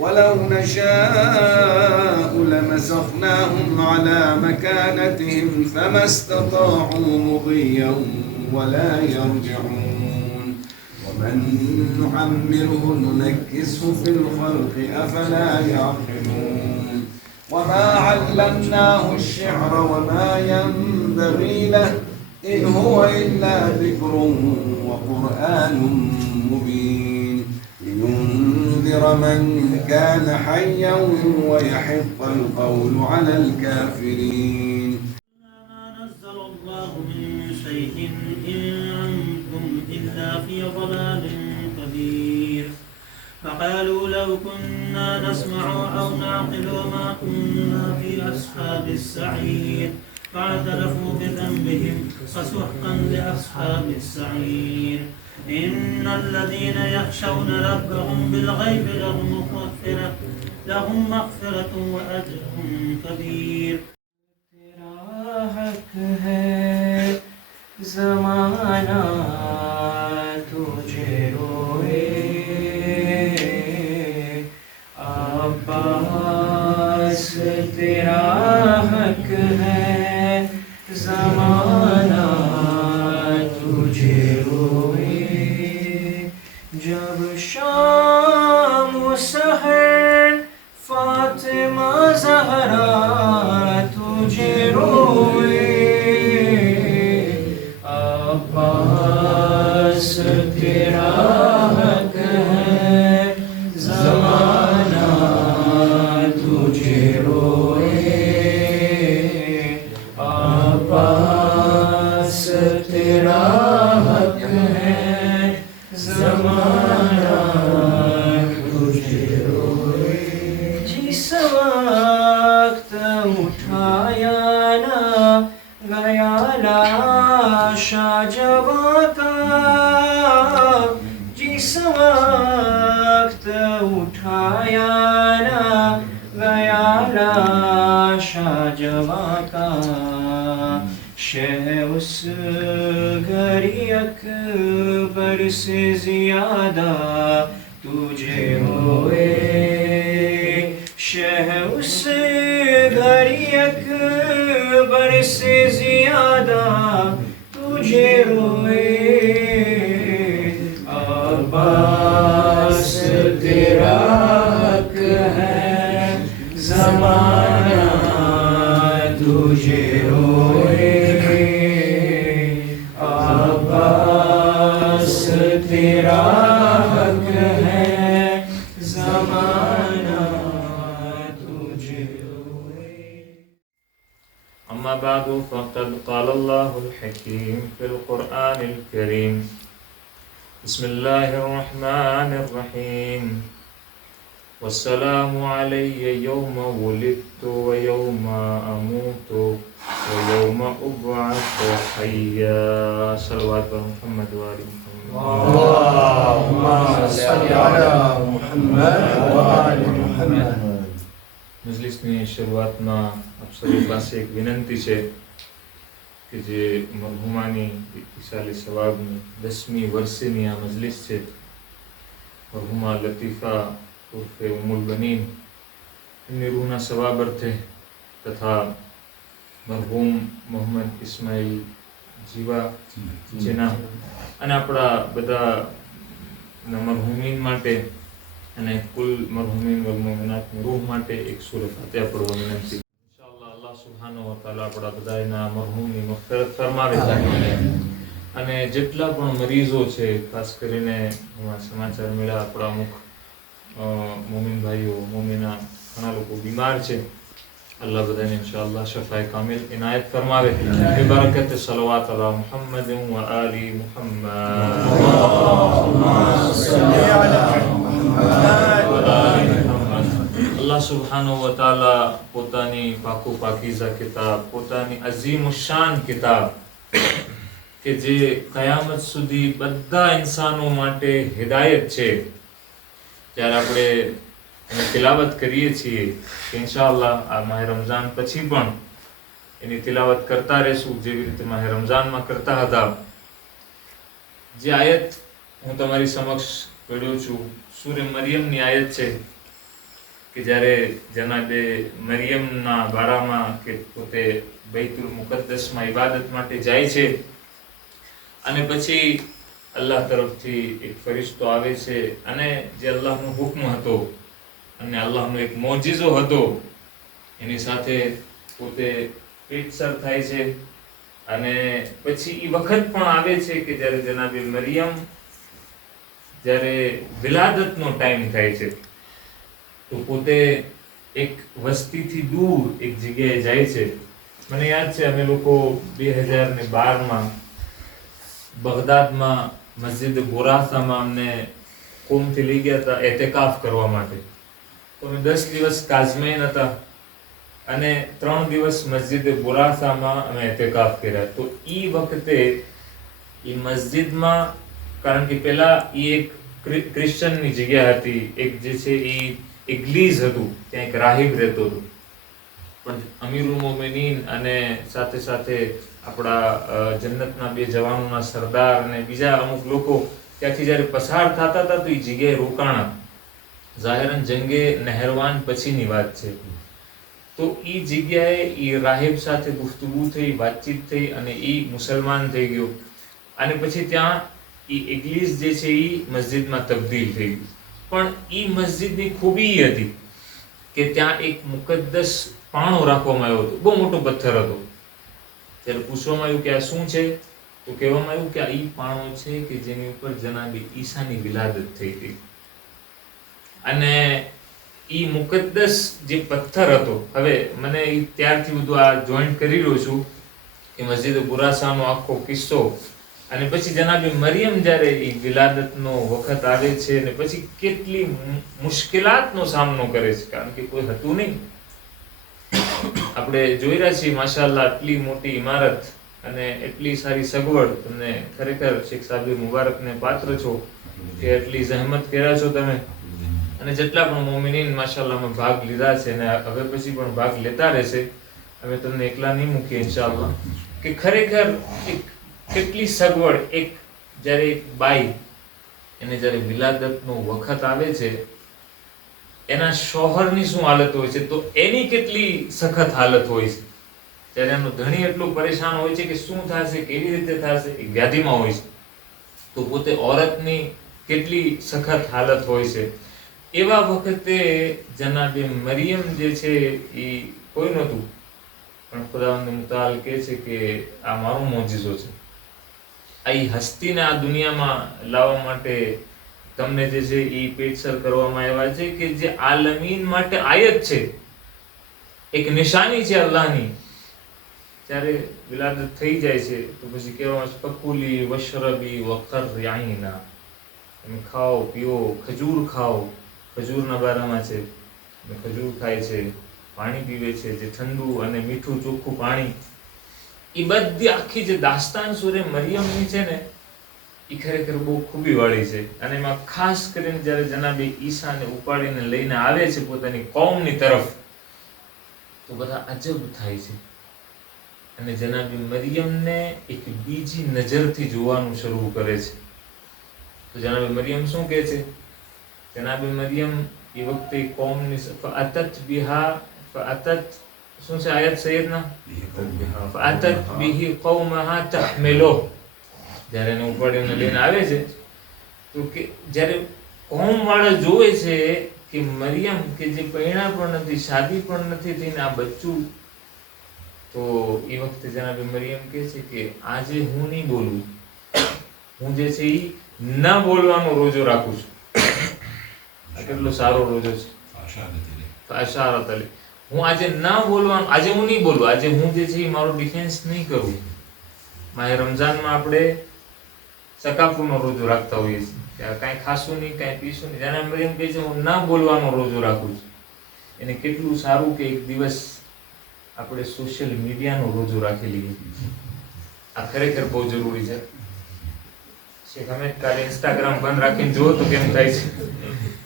ولو نشاء لمسخناهم على مكانتهم فما استطاعوا مضيا ولا يرجعون ومن نعمره ننكسه في الخلق أفلا يعقلون وما علمناه الشعر وما ينبغي له إن هو إلا ذكر وقرآن مبين لينذر من كان حيا ويحق القول على الكافرين. ما نزل الله من شيء إن أنتم إلا في ضلال كبير فقالوا لو كنا نسمع أو نعقل ما كنا في أصحاب السعير فاعترفوا بذنبهم فسحقا لأصحاب السعير. إن الذين يخشون ربهم بالغيب لهم مغفرة وأجر كبير. तेरा हक है ज़माना तुझे रोए अब्बास तेरा हक है ज़माना तुझे रोए जब शाम सहर फातिमा ज़हरा तुझे रोए अब्बास तेरा हक है ज़माना तुझे रोए अब्बास तेरा हक है ज़माना तुझे रोए जिस वक्त उठाया ना गया लाशा जवां का जिस वक्त उठाया ना गया लाशा जवां का शह उस घड़ी अकबर से ज़्यादा तुझे होए शह उस घड़ी अकबर से ज़्यादा तुझे रोए अब्बास तेरा हक है ज़माना तुझे रोए अब्बास तेरा हक है ज़माना तुझे रोए। أما بعد فقد قال الله الحكيم في القرآن الكريم بسم الله الرحمن الرحيم والسلام علي يوم ولدت ويوم أموت ويوم أبعث حيا صلوات محمد وآل محمد اللهم صل على محمد وآل محمد. મજલિસની શરૂઆતમાં આપ સૌ પાસે એક વિનંતી છે કે જે મરહુમાની ઇશાલી સવાબની 10મી વર્ષની આ મજલિસ છે. મરહુમા લતીફા ઉર્ફે ઉમુલ બનીન એમની રૂહના સવાબ અર્થે તથા મરહુમ મોહમ્મદ ઇસ્માઇલ જીવા જેના અને આપણા બધા મરહુમીન માટે અને કુલ મરહુમીન વલ મુમિનાતની રૂહ માટે એક સૂરત ફાતિહા પઢવા વિનંતી. ઇન્શાઅલ્લાહ અલ્લાહ સુબ્હાનહુ વ તઆલા આપણા બધાના મરહુમની મગફિરત ફરમાવે અને જેટલા પણ મરીઝો છે ખાસ કરીને સમાચાર મળ્યા આપણા અમુક મોમિન ભાઈઓ મોમિના ઘણા લોકો બીમાર છે अल्लाह बदाने इंशाअल्लाह शफाए कामिल इनायत फरमावे बरकत सलवात अला मुहम्मद व आली मुहम्मद अल्लाह सुब्हानहु व तआला પોતાની પાકુ પાકીઝા કિતાબ પોતાની અઝીમ શાન કિતાબ કે જે કયામત સુધી બધા ઇન્સાનો માટે હિદાયત છે ત્યારે આપણે એની તિલાવત કરીએ છીએ કે ઇન્શાઅલ્લાહ આ માહ રમઝાન પછી પણ એની તિલાવત કરતા રહેશું જેવી રીતે માહ રમઝાનમાં કરતા હતા. જે આયત હું તમારી સમક્ષ પઢ્યો છું સૂરે મરિયમની આયત છે કે જ્યારે જનાબે મરિયમના બારામાં કે પોતે બૈતુલ મુકદ્દસમાં ઇબાદત માટે જાય છે અને પછી અલ્લાહ તરફથી એક ફરિશ્તો આવે છે અને જે અલ્લાહનો હુક્મ હતો અને અલ્લાહનો એક મોજિઝો હતો એની સાથે પોતે પેટસર થાય છે. અને પછી એ વખત પણ આવે છે કે જ્યારે જનાબે મરિયમ જ્યારે વિલાદતનો ટાઈમ થાય છે તો પોતે એક વસ્તીથી દૂર એક જગ્યાએ જાય છે. મને યાદ છે અમે લોકો 2012માં બગદાદમાં મસ્જિદ બોરાસામાં અમને કોમથી લઈ ગયા હતા એતેકાફ કરવા માટે. તો અમે 10 દિવસ કાઝમેન હતા અને 3 દિવસ મસ્જિદ બોરાસામાં અમે એતેકાફ કર્યા. તો એ વખતે એ મસ્જિદમાં, કારણ કે પહેલા એ એક ક્રિશ્ચનની જગ્યા હતી, એક જે છે એ ઇગ્લીઝ હતું, ત્યાં એક રાહિબ રહેતો હતો. પણ અમીરુલ મોમિનીન અને સાથે સાથે આપણા જન્નતના 2 જવાનોના સરદાર અને બીજા અમુક લોકો ત્યાંથી જ્યારે પસાર થતા હતા તો એ જગ્યાએ રોકાણા. ઝાહિરન જંગે નહેરવાન પછીની વાત છે. તો એ જગ્યાએ એ રાહિબ સાથે ગુફ્તગુ થઈ, વાતચીત થઈ અને એ મુસલમાન થઈ ગયો અને પછી ત્યાં એ ઇગ્લીઝ જે છે એ મસ્જિદમાં તબદીલ થઈ ગયું. પણ એ મસ્જિદની ખૂબી હતી કે ત્યાં એક મુકદ્દસ પાણો રાખવામાં આવ્યો હતો, બહુ મોટો પથ્થર હતો. ત્યારે પૂછવામાં આવ્યું કે આ શું છે, તો કહેવામાં આવ્યું કે આ એ પાણો છે કે જેની ઉપર જનાબે ઈસાની વિલાદત થઈ હતી. અને એ મુકદ્દસ જે પથ્થર હતો, હવે મને ત્યારથી બધું આ જોઈન્ટ કરી રહ્યો છું કે મસ્જિદ બુરાસાનો આખો કિસ્સો અને પછી જનાબે મરિયમ જ્યારે એ વિલાદતનો વખત આવે છે અને પછી કેટલી મુશ્કેલાતનો સામનો કરે છે, કારણ કે કોઈ હતું નહીં. આપણે જોઈ રહ્યા છીએ માશાઅલ્લાહ આટલી મોટી ઇમારત અને એટલી સારી સગવડ. તમને ખરેખર શેખ સાબિર મુબારકને પાત્ર છો કે એટલી જહેમત કર્યા છો તમે અને જેટલા પણ મોમિનીન માશાઅલ્લાહમાં ભાગ લીધા છે અને હવે પછી પણ ભાગ લેતા રહેશે. અમે તમને એકલા નહીં મૂકીએ ઇન્શાઅલ્લાહ. કે ખરેખર એક કેટલી સગવડ. એક જ્યારે એક બાઈ એને જ્યારે વિલાદતનો વખત આવે છે એના શોહરની શું હાલત હોય છે, તો એની કેટલી સખત હાલત હોય છે. ત્યારે એનો ધણી એટલો પરેશાન હોય છે કે શું થશે, કેવી રીતે થશે, એ વ્યાધિમાં હોય છે. તો પોતે ઓરતની કેટલી સખત હાલત હોય છે. એવા વખતે જનાબે મરિયમ જે છે એ કોઈ નહોતું, પણ ખુદાવંદ મુતાલ કહે છે કે આ મારો મોજિઝો છે. આ હસ્તીને આ દુનિયામાં લાવવા માટે તમને જે છે એ પેટસર કરવામાં આવ્યા છે કે જે આલમીન માટે આયત છે, એક નિશાની છે અલ્લાહની. જ્યારે વિલાદત થઈ જાય છે તો પછી કહેવામાં ફકુલી વશરબી વકર્રી આઈના, તમે ખાઓ પીઓ, ખજૂર ખાઓ. ખજૂરના બારામાં છે, ખજૂર ખાય છે, પાણી પીવે છે, જે ઠંડુ અને મીઠું ચોખ્ખું પાણી. એ બધી આખી જે દાસ્તાન સૂરે મરિયમની છે ને એ ખરેખર બહુ ખૂબી વાળી છે. અને એમાં ખાસ કરીને જ્યારે જનાબે ઈસાને ઉપાડીને લઈને આવે છે પોતાની કૌમની તરફ તો બધા અજબ થાય છે અને જનાબે મરિયમને એક બીજી નજરથી જોવાનું શરૂ કરે છે. તો જનાબે મરિયમ શું કહે છે? જનાબે મરિયમ એ વખતે કૌમની ફઅતત બિહા ફઅતત શું છે આયત સૈયદના ફઅતત બિહી કૌમહા તહમિલો. જ્યારે એને ઉપાડીને લઈને આવે છે તો કે જ્યારે કોમ વાળા જોવે છે કે મરિયમ કે જે પૈણા પણ નથી, શાદી પણ નથી થઈને આ બચ્ચું, તો એ વખતે જનાબે મરિયમ કહે છે કે આજે હું નહીં બોલું, હું જે છે એ ન બોલવાનો રોજો રાખું છું. આ કેટલો સારો રોજો છે. અશારત અલી, હું આજે ના બોલવાનું, આજે હું નહીં બોલું, આજે હું જે છે એ મારો ડિફેન્સ નહીં કરું. માહે રમઝાનમાં આપણે સકાફુનો રોજો રાખતા હોઈએ છીએ, કાંઈ ખાશું નહીં, કાંઈ પીશું નહીં. જ્યારે મરિયમ કહે છે હું ના બોલવાનો રોજો રાખું છું. એને કેટલું સારું કે એક દિવસ આપણે સોશિયલ મીડિયાનો રોજો રાખી લઈએ. આ ખરેખર બહુ જરૂરી છે. શેખ હમેદ કાલે ઇન્સ્ટાગ્રામ બંધ રાખીને જુઓ તો કેમ થાય છે,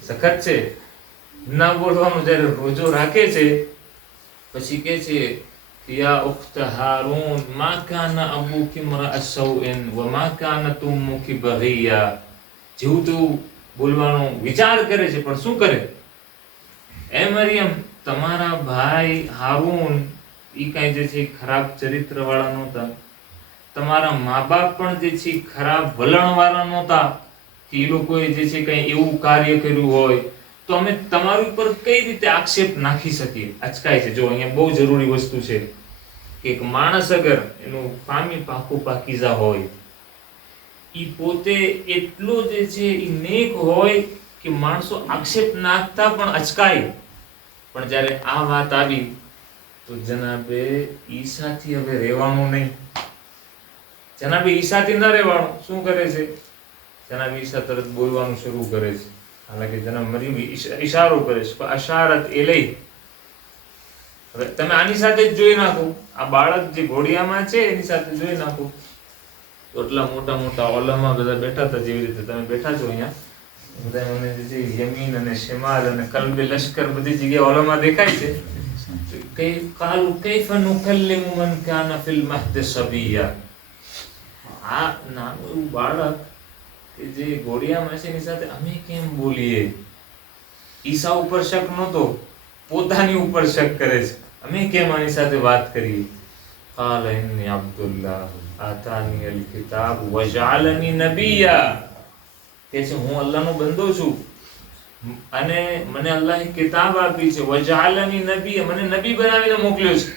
સખત છે. ના બોલવાનો જ્યારે રોજો રાખે છે પછી કહે છે યા ઉખ્ત હારૂન મા કાના અબુકી ઇમ્રાઅ સૌઇન વ મા કાનત ઉમ્મુકી બગિયા. જેવું તેવું બોલવાનો વિચાર કરે છે પણ શું કરે? એમ મરિયમ, તમારા ભાઈ હારૂન ઈ કાંઈ જે છે ખરાબ ચરિત્ર વાળા નહોતા, તમારા મા બાપ પણ જે છે ખરાબ વલણ વાળા નહોતા કે એ લોકોએ જે છે કંઈ એવું કાર્ય કર્યું હોય તો અમે તમારી ઉપર કઈ રીતે આક્ષેપ નાખી શકીએ. અચકાય છે. જો અહીંયા બહુ જરૂરી વસ્તુ છે કે એક માણસ અગર એનું પામી પાકું પાકીઝા હોય, ઈ પોતે એટલો જે છે ઈ નેક હોય કે માણસો આક્ષેપ નાખતા પણ અચકાય. પણ જ્યારે આ વાત આવી તો જનાબે ઈસાથી હવે રહેવાનું નહીં. જનાબે ઈસાથી ન રહેવાનું. શું કરે છે? જનાબે ઈસા તરત બોલવાનું શરૂ કરે છે. હાલાકે જનાબ મરિયમ ઈશારો કરે છે, અશારત એલઈ. હવે તમે આની સાથે જ જોઈ નાખો, આ બાળક જે ઘોડિયામાં છે એની સાથે જોઈ નાખો. તો એટલા મોટા મોટા ઓલમા બધા બેઠા હતા, જેવી રીતે તમે બેઠા છો અહીંયા, બધા મને જે યમીન અને શિમાલ અને કલ્બે લશ્કર બધી જગ્યાએ ઓલમા દેખાય છે. કે કાલુ કૈફ નુકલ્લિમુ મન કાના ફિલ મહદ સબિયા. આ નાનું એવું બાળક કે જે ઘોડિયામાં છે એની સાથે અમે કેમ બોલીએ? ઈસા ઉપર શક નહોતો, પોતાની ઉપર શક કરે છે. અમે કેમ આની સાથે વાત કરીએ? قال إني عبد الله آتاني الكتاب وجعلني نبيا. કે છે હું અલ્લાહનો બંદો છું અને મને અલ્લાહે કિતાબ આપી છે. વજઆલની નબી, મને નબી બનાવીને મોકલ્યો છે.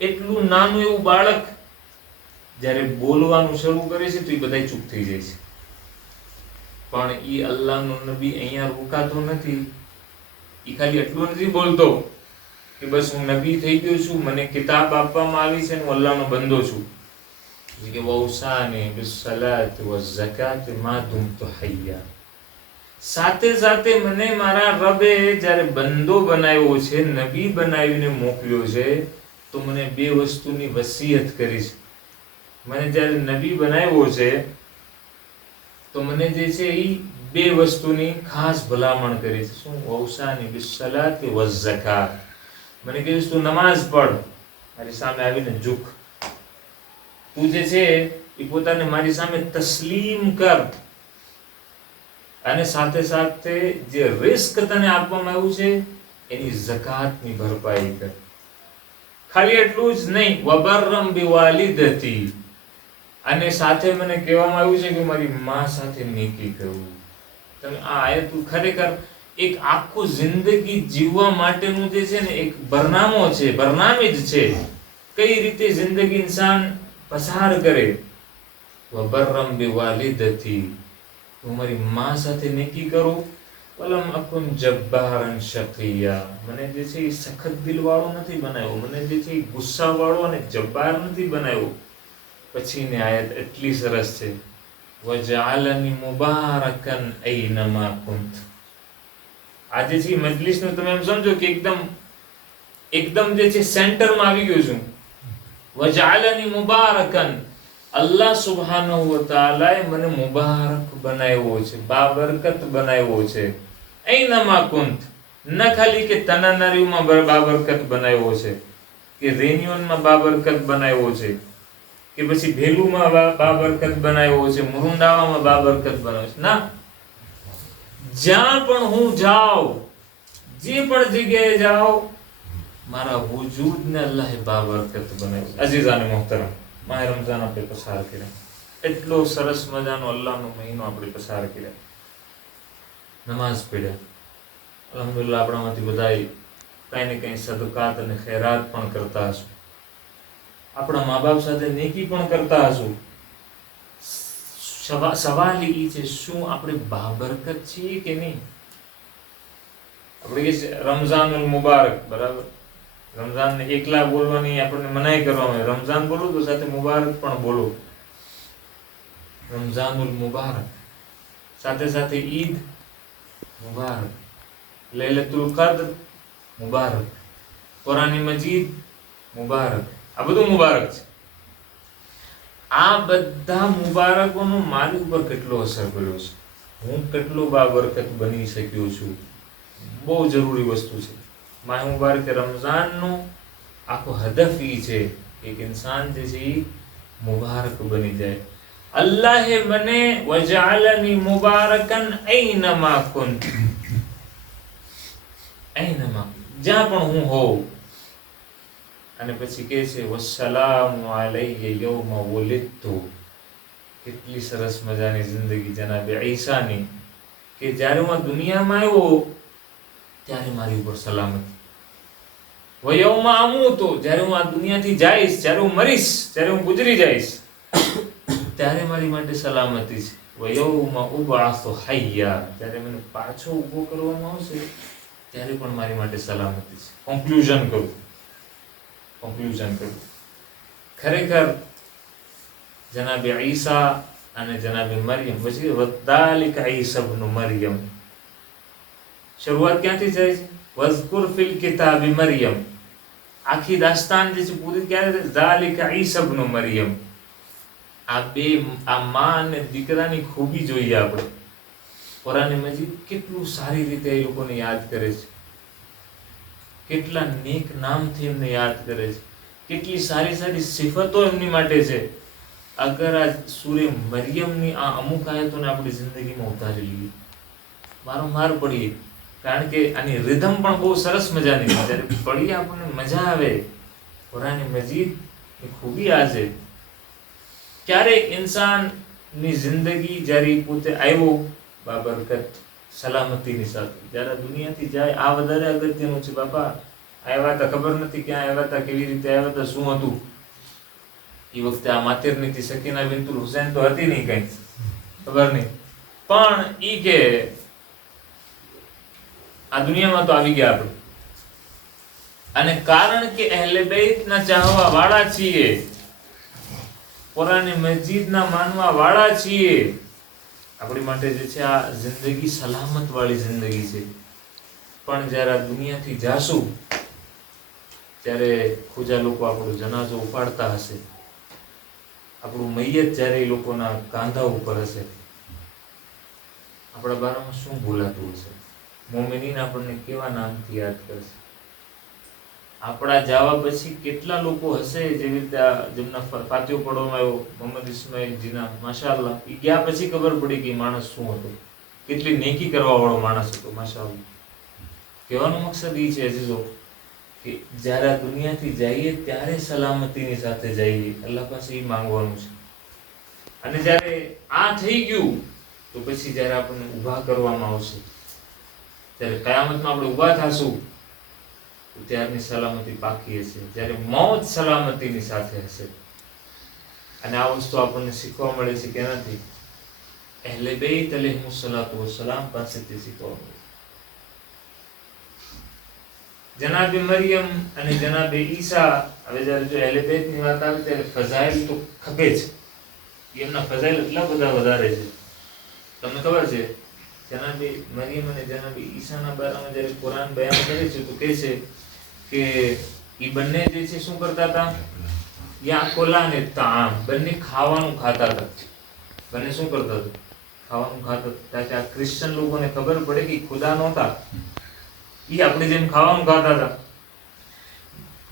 એટલું નાનું એવું બાળક જ્યારે બોલવાનું શરૂ કરે છે તો એ બધા ચૂપ થઈ જાય છે. પણ ઈ અલ્લાહનો નબી અહીંયા રોકાતો નથી. ઈ ખાલી એટલું નથી બોલતો કે બસ હું નબી થઈ ગયો છું, મને કિતાબ આપવામાં આવી છે, હું અલ્લાહનો બંદો છું. કે વૌસાની બિસ્સલાત વઝકાત મા દુમતુ હૈયા. સાથે સાથે મને મારા રબે જ્યારે બંદો બનાવ્યો છે, નબી બનાવીને મોકલ્યો છે, તો મને બે વસ્તુની વસિયત કરી છે. મને જ્યારે નબી બનાવ્યો છે તો મને જે છે એ બે વસ્તુની ખાસ ભલામણ કરી છે. શું? વૌસાની બિસ્સલાત વઝકાત. મને કીધું તું નમાઝ પઢ, મારી સામે આવીને ઝૂક. તું જે છે એ પોતાને મારી સામે તસ્લીમ કર, અને સાથે સાથે જે રિસ્ક તને આપવામાં આવ્યું છે એની ઝકાતની ભરપાઈ કર. ખાલી એટલું જ નહીં, વબરમ બિવાલિદતી. અને સાથે મને કહેવામાં આવ્યું છે કે મારી માં સાથે નેકી કરવું. તમે આ આયત ખરેખર એક આખું જિંદગી જીવવા માટેનું જે છે ને એક બરનામો છે, બરનામી જ છે. કઈ રીતે જિંદગી ઇન્સાન પસાર કરે. વબરમ બિવાલિદતી, હું મારી માં સાથે નેકી કરું. વલમ અકુન જબ્બારન શકિયા, મને જે છે એ સખત દિલ વાળો નથી બનાવ્યો, મને જે છે એ ગુસ્સા વાળો અને જબ્બાર નથી બનાવ્યો. પછીની આયત એટલી સરસ છે, વજઆલની મુબારકન ઐનમા કુંત. આજે છે મજલિસનું તમે એમ સમજો કે એકદમ જે છે સેન્ટરમાં આવી ગયો છું. વજઆલની મુબારકન, અલ્લાહ સુબ્હાનહુ વ તઆલાએ મને મુબારક બનાવ્યો છે, બાબરકત બનાવ્યો છે. ઐનમા કુંત, ન ખાલી કે તનાનારીમાં બાબરકત બનાવ્યો છે, કે રેન્યુનમાં બાબરકત બનાવ્યો છે, કે પછી ભેલુમાં બાબરકત બનાવ્યો છે, મુરુંડાવામાં બાબરકત બનાવ્યો છે. ના, જ્યાં પણ હું જાઉં, જે પણ જગ્યાએ જાઉં, મારા વજૂદને અલ્લાહે બાબરકત બનાવ્યો. અઝીઝાને મોહતરમ, માહે રમઝાન આપણે પસાર કર્યા, એટલો સરસ મજાનો અલ્લાહનો મહિનો આપણે પસાર કર્યા, નમાઝ પઢ્યા. અલ્હમ્દુલિલ્લાહ આપણામાંથી બધાય કાંઈ ને કાંઈ સદકાત અને ખૈરાત પણ કરતા હશું, આપણા મા બાપ સાથે નેકી પણ કરતા હશું. સવાલ એ છે, શું આપણે બાબરકત છીએ કે નહીં? આપણે કે રમઝાનુલ મુબારક, બરાબર, રમઝાનને એકલા બોલવાની આપણને મનાઈ કરવામાં આવે. રમઝાન બોલો તો સાથે મુબારક પણ બોલો. રમઝાનુલ મુબારક, સાથે સાથે ઈદ મુબારક, લૈલતુલ કદ્ર મુબારક, કુરાન મજીદ મુબારક. આ બધું મુબારક છે. આ બધા મુબારકોનો મારી ઉપર કેટલો અસર પડ્યો છે, હું કેટલો બાબરકત બની શક્યો છું. બહુ જરૂરી વસ્તુ છે. માહ મુબારક રમઝાનનો આખો હદફ ઈ છે કે એક ઇન્સાન જે છે એ મુબારક બની જાય. અલ્લાહે મને વજઆલની મુબારકન ઐનમા કુંત, ઐનમાં, જ્યાં પણ હું હોઉં. અને પછી કહે છે વસ્સલામુ અલૈહિ યૌમા વુલિદતુ. કેટલી સરસ મજાની જિંદગી જનાબે ઈસાની, કે જ્યારે હું આ દુનિયામાં આવ્યો ત્યારે મારી ઉપર સલામતી. વયૌમા અમૂતુ, જ્યારે હું આ દુનિયાથી જઈશ, જ્યારે હું મરીશ, જ્યારે હું ગુજરી જઈશ, ત્યારે મારી માટે સલામતી છે. વયૌમા ઉબઅસુ હય્યા, જ્યારે મને પાછો ઊભો કરવામાં આવશે ત્યારે પણ મારી માટે સલામતી છે. કોન્ક્લુઝન કરું. ખરેખર જનાબે ઈસા અને જનાબે મરિયમ, પછી વદાલિકા ઈસા ઇબ્નુ મરિયમ, શરૂઆત ક્યાંથી થાય છે? વઝકુર ફિલ કિતાબી મરિયમ. આખી દાસ્તાન જે છે પૂરી ક્યારે? ઝાલિકા ઈસા ઇબ્નુ મરિયમ. આ બે, આ માં અને દીકરાની ખૂબી જોઈએ આપણે. કુરાન મજીદ કેટલું સારી રીતે એ લોકોને યાદ કરે છે, કેટલા નેક નામથી એમને યાદ કરે છે, કેટલી સારી સારી સિફતો એમની માટે છે. અગર આ સૂરે મરિયમની આ અમુક આયતોને આપણી જિંદગીમાં ઉતારી લઈએ, વારંવાર પડીએ, કારણ કે આની રિધમ પણ બહુ સરસ મજાની છે. જ્યારે પડીએ આપણને મજા આવે. કુરાન મજીદની ખૂબી આ છે. ક્યારેક ઇન્સાનની જિંદગી જ્યારે પોતે આવ્યો બાબરકત સલામતીની સાથે, જ્યારે દુનિયાથી જાય, આ વધારે અગત્યનું છે. બાપા આવ્યા હતા, ખબર નથી ક્યાં આવ્યા હતા, કેવી રીતે આવ્યા હતા, શું હતું. એ વખતે આ માતેરનીતિ સકીના બિન્તુલ હુસૈન તો હતી નહીં, કઈ ખબર નહીં, પણ ઈ કે આ દુનિયામાં તો આવી ગયા આપણે. અને કારણ કે અહેલે બેતના ચાહવા વાળા છીએ, કુરાન મજીદના માનવા વાળા છીએ, આપણી માટે જે છે આ જિંદગી સલામત વાળી જિંદગી છે. પણ જ્યારે આ દુનિયાથી જાશું ત્યારે ખુજા લોકો આપણો જનાઝો ઉપાડતા હશે, આપણું મૈયત જ્યારે એ લોકોના કાંધા ઉપર હશે, આપણા બારામાં શું બોલાતું હશે? મોમિનીન આપણને કેવા નામથી યાદ કરશે? આપણા જવા પછી કેટલા લોકો હશે જેવી રીતે જેમના ફાતિહો પડવામાં આવ્યો મોહમ્મદ ઇસ્માઇલજીના, માશાઅલ્લાહ, એ ગયા પછી ખબર પડી કે માણસ શું હતો, કેટલી નેકી કરવા વાળો માણસ હતો, માશાઅલ્લાહ. કહેવાનો મકસદ એ છે અજીઝો કે જ્યારે આ દુનિયાથી જઈએ ત્યારે સલામતીની સાથે જઈએ. અલ્લાહ પાસે એ માંગવાનું છે. અને જ્યારે આ થઈ ગયું તો પછી જ્યારે આપણને ઊભા કરવામાં આવશે, ત્યારે કયામતમાં આપણે ઊભા થશું, ત્યારની સલામતી પાકી હશે. જ્યારે મોત સલામતીની સાથે હશે. અને આ વસ્તુ આપણને શીખવા મળે છે કે નથી? અહેલે બેત અલૈહિસ્સલાતુ વસ્સલામ પાસેથી શીખવા મળે. જનાબે મરિયમ અને જનાબે ઈસા, હવે જ્યારે જો અહેલે બેતની વાત આવે ત્યારે ફઝાઇલ તો ખપે છે. એમના ફઝાઇલ એટલા બધા વધારે છે. તમને ખબર છે જનાબે મરિયમ અને જનાબે ઈસાના બારામાં જ્યારે કુરાન બયાન કરે છે તો કહે છે કે એ બંને જે છે શું કરતા હતા? યાકુલાને તામ, બંને ખાવાનું ખાતા હતા. બંને શું કરતા હતા? ખાવાનું ખાતા હતા. કે આ ક્રિશ્ચન લોકોને ખબર પડે કે ખુદા નહોતા, એ આપણે જેમ ખાવાનું ખાતા હતા.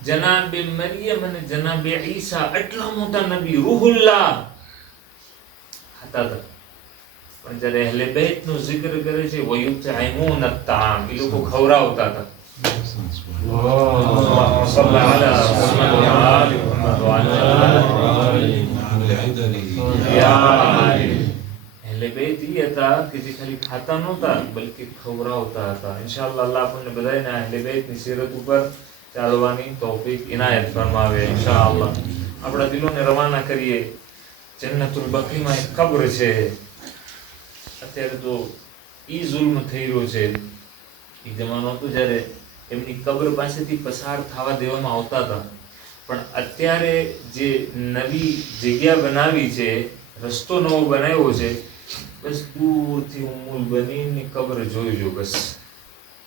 જનાબે મરિયમ અને જનાબે ઈસા એટલા મોટા નબી, રૂહુલ્લાહ હતા. પણ જ્યારે અહેલે બેતનો જિક્ર કરે છે વયુતઇમૂન અત-તામ, એ લોકો ખવરાવતા હતા. અહેલે બેત ઈ હતા કે જે ખાલી ખાતા નહોતા બલકે ખવરાવતા હતા. ઇન્શાઅલ્લાહ અલ્લાહ આપણને બધાને અહેલે બેતની સીરત ઉપર ચાલવાની તૌફીક ઇનાયત ફરમાવે ઇન્શાઅલ્લાહ. આપણા દિલોને રવાના કરીએ. જન્નતુલ બકીમાં એક કબ્ર છે. અત્યારે તો ઈ જુલ્મ થઈ રહ્યો છે. એ જમાનો હતો જ્યારે એમની કબ્ર પાસેથી પસાર થવા દેવામાં આવતા હતા. પણ અત્યારે જે નવી જગ્યા બનાવી છે, રસ્તો નવો બનાવ્યો છે, બસ દૂરથી ઉમ્મુલ બનીનની કબ્ર જોઈ લો, બસ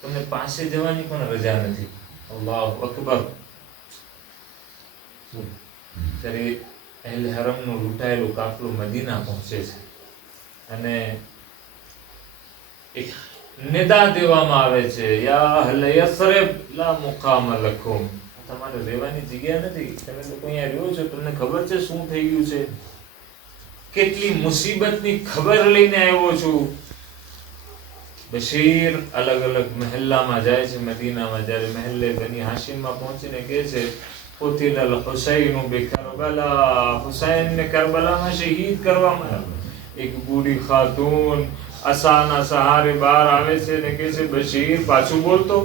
તમને પાસે જવાની પણ રજા નથી. અલ્લાહુ અકબર. ત્યારે અહેલે હરમનો લૂંટાયેલો કાફલો મદીના પહોંચે છે અને એક નિદા દેવામાં આવે છે, યા અહલે યસરિબ લા મુકામ લકુમ. તમારે રહેવાની જગ્યા નથી, તમે લોકો અહીંયા રહ્યો છો, તમને ખબર છે શું થઈ ગયું છે, કેટલી મુસીબતની ખબર લઈને આવ્યો છું. બશીર અલગ અલગ મહેલ્લામાં જાય છે મદીનામાં. જ્યારે મહેલ્લે બની હાશિમમાં પહોંચીને કહે છે કુતિલ અલ હુસૈન બિકરબલા, હુસૈનને કરબલામાં શહીદ કરવામાં આવ્યા. એક બૂઢી ખાતુન આસાના સહારે બહાર આવે છે ને કહે છે બશીર પાછું બોલતો,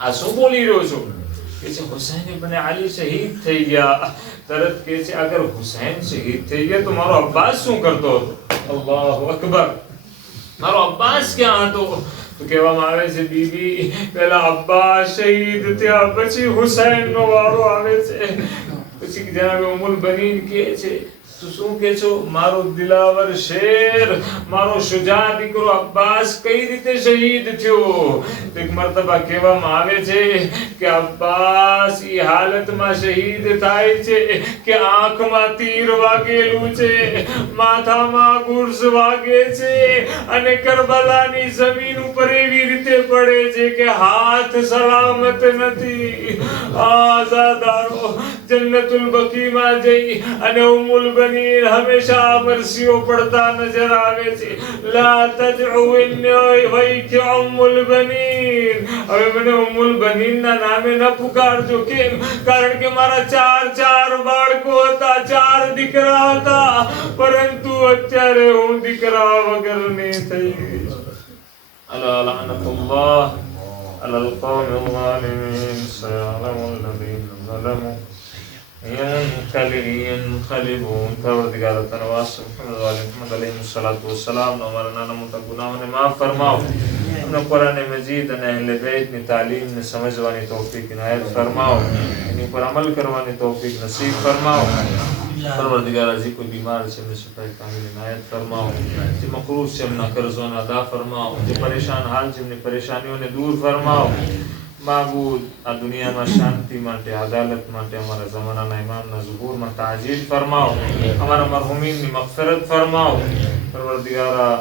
આ શું બોલી રહ્યો છો? કે છે હુસૈન ઇબ્ન અલી શહીદ થઈ ગયા. તરત કે છે અગર હુસૈન શહીદ થઈ ગયા તો મારો અબ્બાસ શું કરતો હતો? અલ્લાહુ અકબર, મારો અબ્બાસ ક્યાં હતો? તો કહેવામાં આવે છે બીબી પહેલા અબ્બાસ શહીદ થયા, પછી હુસૈન નો વારો આવે છે. પછી જનાબે ઉમ્મુલ બનીન કહે છે તો શું કે છો? મારો દિલાવર શેર, મારો શુજા દીકરો અબ્બાસ કઈ રીતે શહીદ થયો? એક મરતબા કહેવામાં આવે છે કે અબ્બાસ એ હાલતમાં શહીદ થાય છે કે આંખમાં તીર વાગેલું છે, માથામાં ગુર્ઝ વાગે છે અને કરબલાની જમીન ઉપર એવી રીતે પડે છે કે હાથ સલામત નથી. આઝાદારો જન્નતુલ બકીમાં જઈ અને ઉમ્મુલ બનીન હંમેશા મરસીઓ પડતા નજર આવે છે. લા તદઉ ઇન્ની વૈક ઉમ્મુલ બનીન, હવે મને ઉમ્મુલ બનીનના નામે ન પુકારજો. કેમ? કારણ કે મારા ચાર બાળકો હતા, 4 દીકરા હતા, પરંતુ અત્યારે હું દીકરા વગરની થઈ ગઈ. અલા લઅનતુલ્લાહ અલલ કૌમિલ ઝાલિમીન. સયઅલમુલ લઝીના ઝલમુ ينقلبون. پروردگار تنواس محمد محمد علیہ الصلوۃ والسلام نے ہمارا نانا موٹا گناہوں نے معاف فرماؤ. اپنے قرآن مجید نے اہل بیت نے تعلیم نے سمجھوانی توفیق عنایت فرماؤ. انہیں پر عمل کروانے توفیق نصیب فرماؤ. پروردگار جی کو بیمار سے میں شفا کامل عنایت فرماؤ. جی مقروض سے اپنا قرضوں ادا فرماؤ. جی پریشان حال سے اپنی پریشانیوں نے دور فرماؤ. معبود આ દુનિયામાં શાંતિ માટે, અદાલત માટે, અમારા જમાનાના ઇમામના ઝુહૂરમાં તાજીલ ફરમાઓ. અમારા મરહુમીનની મગફિરત ફરમાઓ. પરવરદિગારા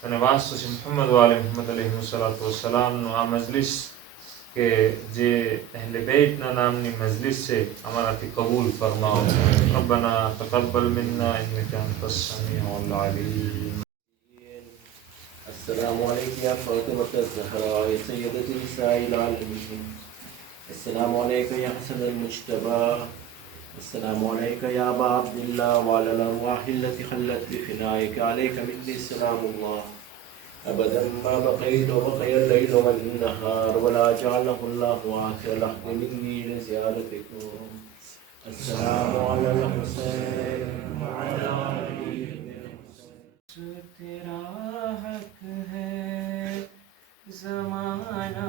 તને વાસ્તુ છે મુહમ્મદ વાલે મુહમ્મદ અલૈહિસ્સલાતુ વસ્સલામનું આ મજલિસ કે જે અહેલ બેતના નામની મજલિસ છે અમારાથી કબૂલ ફરમાઓ. રબ્બના તકબ્બલ મિન્ના ઇન્નકા અંતસ સમીઉલ અલીમ. السلام عليك يا فاطمة الزهراء يا سيدة نساء العالمين. السلام عليك يا حسن المجتبى. السلام عليك يا أبا عبد الله وعلى الأرواح التي خلت بفنائك. عليك مني سلام الله أبدا ما بقيت وبقي الليل والنهار ولا جعله الله آخر لحظ مني لزيارتكم. السلام على الحسين وعلى علي. तेरा हक है ज़माना